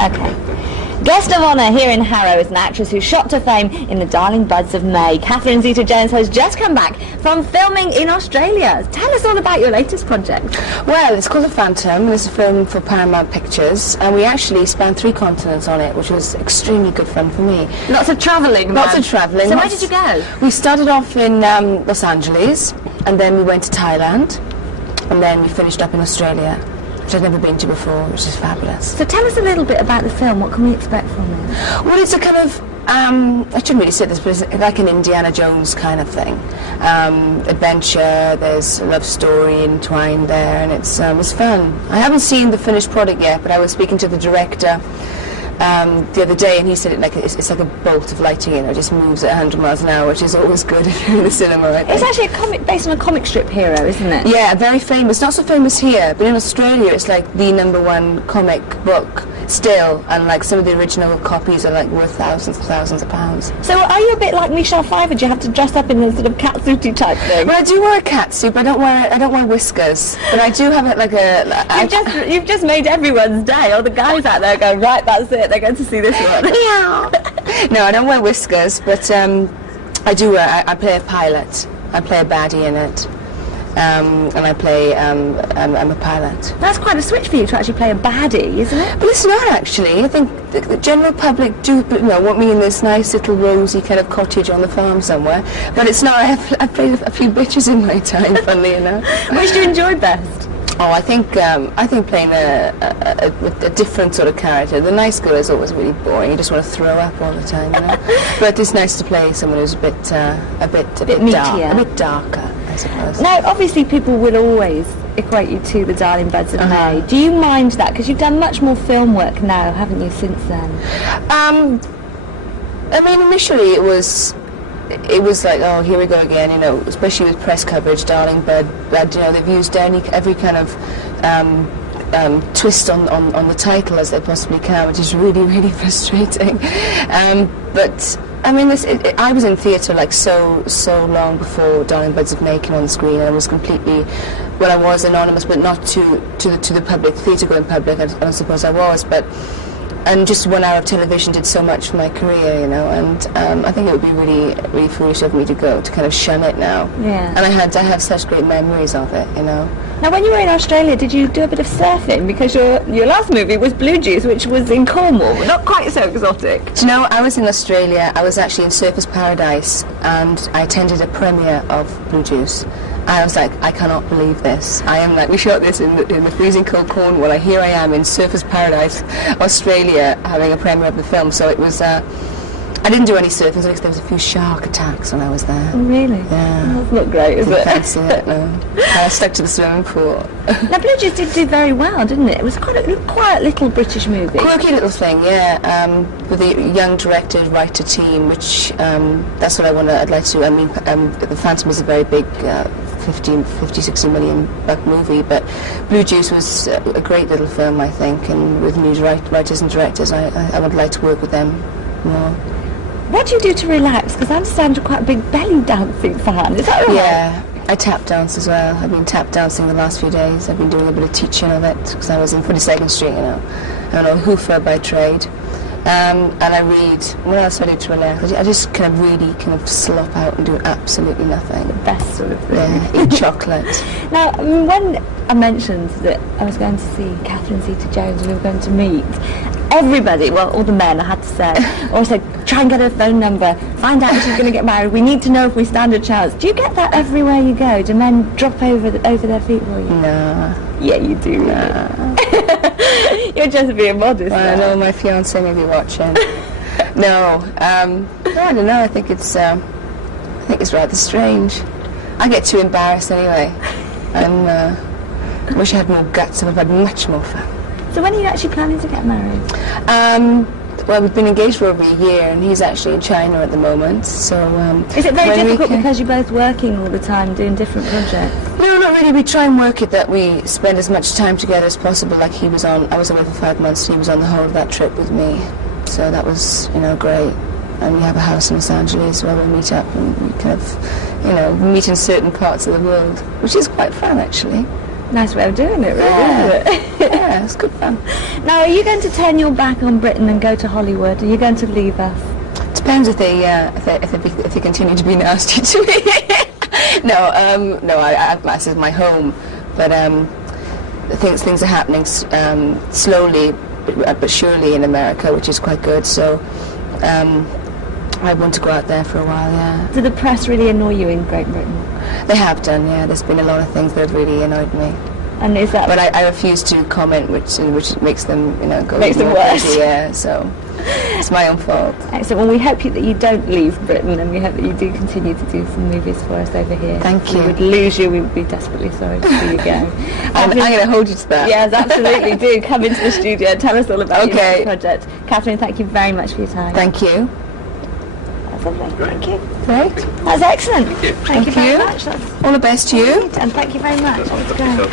Okay. Guest of honour here in Harrow is an actress who shot to fame in The Darling Buds of May. Catherine Zeta-Jones has just come back from filming in Australia. Tell us all about your latest project. Well, it's called The Phantom. It's a film for Paramount Pictures, and we actually spanned 3 continents on it, which was extremely good fun for me. Lots of travelling. Lots of travelling. So where did you go? We started off in Los Angeles, and then we went to Thailand, and then we finished up in Australia, which I'd never been to before, which is fabulous. So tell us a little bit about the film. What can we expect from it? Well, it's a kind of, I shouldn't really say this, but it's like an Indiana Jones kind of thing. Adventure, there's a love story entwined there, and it's fun. I haven't seen the finished product yet, but I was speaking to the director the other day, and he said it's like a bolt of lighting, it just moves at 100 miles an hour, which is always good if you're in the cinema, I think. It's actually a comic based on a comic strip hero, isn't it? Yeah, very famous. Not so famous here, but in Australia it's like the #1 comic book still, and like some of the original copies are like worth thousands of pounds. So are you a bit like Michelle Pfeiffer? Do you have to dress up in a sort of catsuity type thing? Well, I do wear a catsuit, but I don't wear whiskers. But I do have it like a. You've just made everyone's day. All the guys out there go, right, that's it. They're going to see this one. No, I don't wear whiskers, but I do. I play a pilot. I play a baddie in it, and I play. I'm a pilot. That's quite a switch for you to actually play a baddie, isn't it? But it's not actually. I think the general public do, want me in this nice little rosy kind of cottage on the farm somewhere. But it's not. I've played a few bitches in my time, funnily enough. Which do you enjoy best? Oh, I think playing a different sort of character. The nice girl is always really boring. You just want to throw up all the time, you know. But it's nice to play someone who's a bit meatier, a bit darker, I suppose. Now, obviously, people will always equate you to The Darling Buds of May. Do you mind that? Because you've done much more film work now, haven't you, since then? I mean, initially it was like, oh, here we go again, especially with press coverage, Darling Bud, they've used every kind of twist on the title as they possibly can, which is really, really frustrating. But I mean, I was in theatre like so long before Darling Buds of May came on the screen. I was completely, I was anonymous, but not to the public, theatre-going public. I don't suppose I was, but. And just 1 hour of television did so much for my career, and I think it would be really, really foolish of me to kind of shun it now. Yeah. And I have such great memories of it, Now, when you were in Australia, did you do a bit of surfing? Because your last movie was Blue Juice, which was in Cornwall, not quite so exotic. Do you know, I was in Australia. I was actually in Surfers Paradise, and I attended a premiere of Blue Juice. I was like, I cannot believe this. We shot this in the freezing cold Cornwall. Here I am in Surfers Paradise, Australia, having a premiere of the film. So it was, I didn't do any surfing, so there was a few shark attacks when I was there. Oh, really? Yeah. That's not great, is it? Fancy it, no. I stuck to the swimming pool. Now, Blue Juice did do very well, didn't it? It was quite a quiet little British movie. Quirky little thing, yeah. With a young director, writer team, which that's what I'd like to. I mean, The Phantom is a very big 50-60 million buck movie, but Blue Juice was a great little film, I think, and with new writers and directors, I would like to work with them more. What do you do to relax? Because I understand you're quite a big belly dancing fan. Is that right? Yeah, I tap dance as well. I've been tap dancing the last few days. I've been doing a bit of teaching of it because I was in 42nd Street, I'm a hoofer by trade. And I read. What else I do to relax? I just kind of really slop out and do absolutely nothing. The best sort of thing. Yeah, eat chocolate. Now, when I mentioned that I was going to see Catherine Zeta-Jones and we were going to meet, everybody, well, all the men, I had to say, always said, try and get her phone number, find out if she's going to get married, we need to know if we stand a chance. Do you get that everywhere you go? Do men drop over their feet for you? No. Yeah, you do. No. You're just being modest. Well, I know my fiancé may be watching. No, I don't know. I think it's rather strange. I get too embarrassed anyway. I wish I had more guts. I've had much more fun. So when are you actually planning to get married? Well, we've been engaged for over a year, and he's actually in China at the moment. So is it very difficult because you're both working all the time, doing different projects? No, not really. We try and work it that we spend as much time together as possible. Like I was away for 5 months, and he was on the whole of that trip with me. So that was, great. And we have a house in Los Angeles where we meet up, and we kind of, meet in certain parts of the world, which is quite fun, actually. Nice way of doing it, really, isn't it? Yeah, it's good fun. Now, are you going to turn your back on Britain and go to Hollywood? Are you going to leave us? Depends if they continue to be nasty to me. No, this is my home, but things are happening slowly but surely in America, which is quite good. So I want to go out there for a while. Yeah. Do the press really annoy you in Great Britain? They have done. Yeah, there's been a lot of things that have really annoyed me. And is that? But I refuse to comment, which makes them, go makes them worse. Crazy, yeah, so it's my own fault. Excellent. Well, we hope that you don't leave Britain, and we hope that you do continue to do some movies for us over here. Thank you. If we would lose you, we would be desperately sorry to see you go. I'm going to hold you to that. Yes, absolutely. Do come into the studio. Tell us all about your Okay. next project. Catherine, thank you very much for your time. Thank you. That's lovely. Thank you. Great. That's excellent. Thank you very you. much. That's All the best to you. great, and thank you very much. That was great.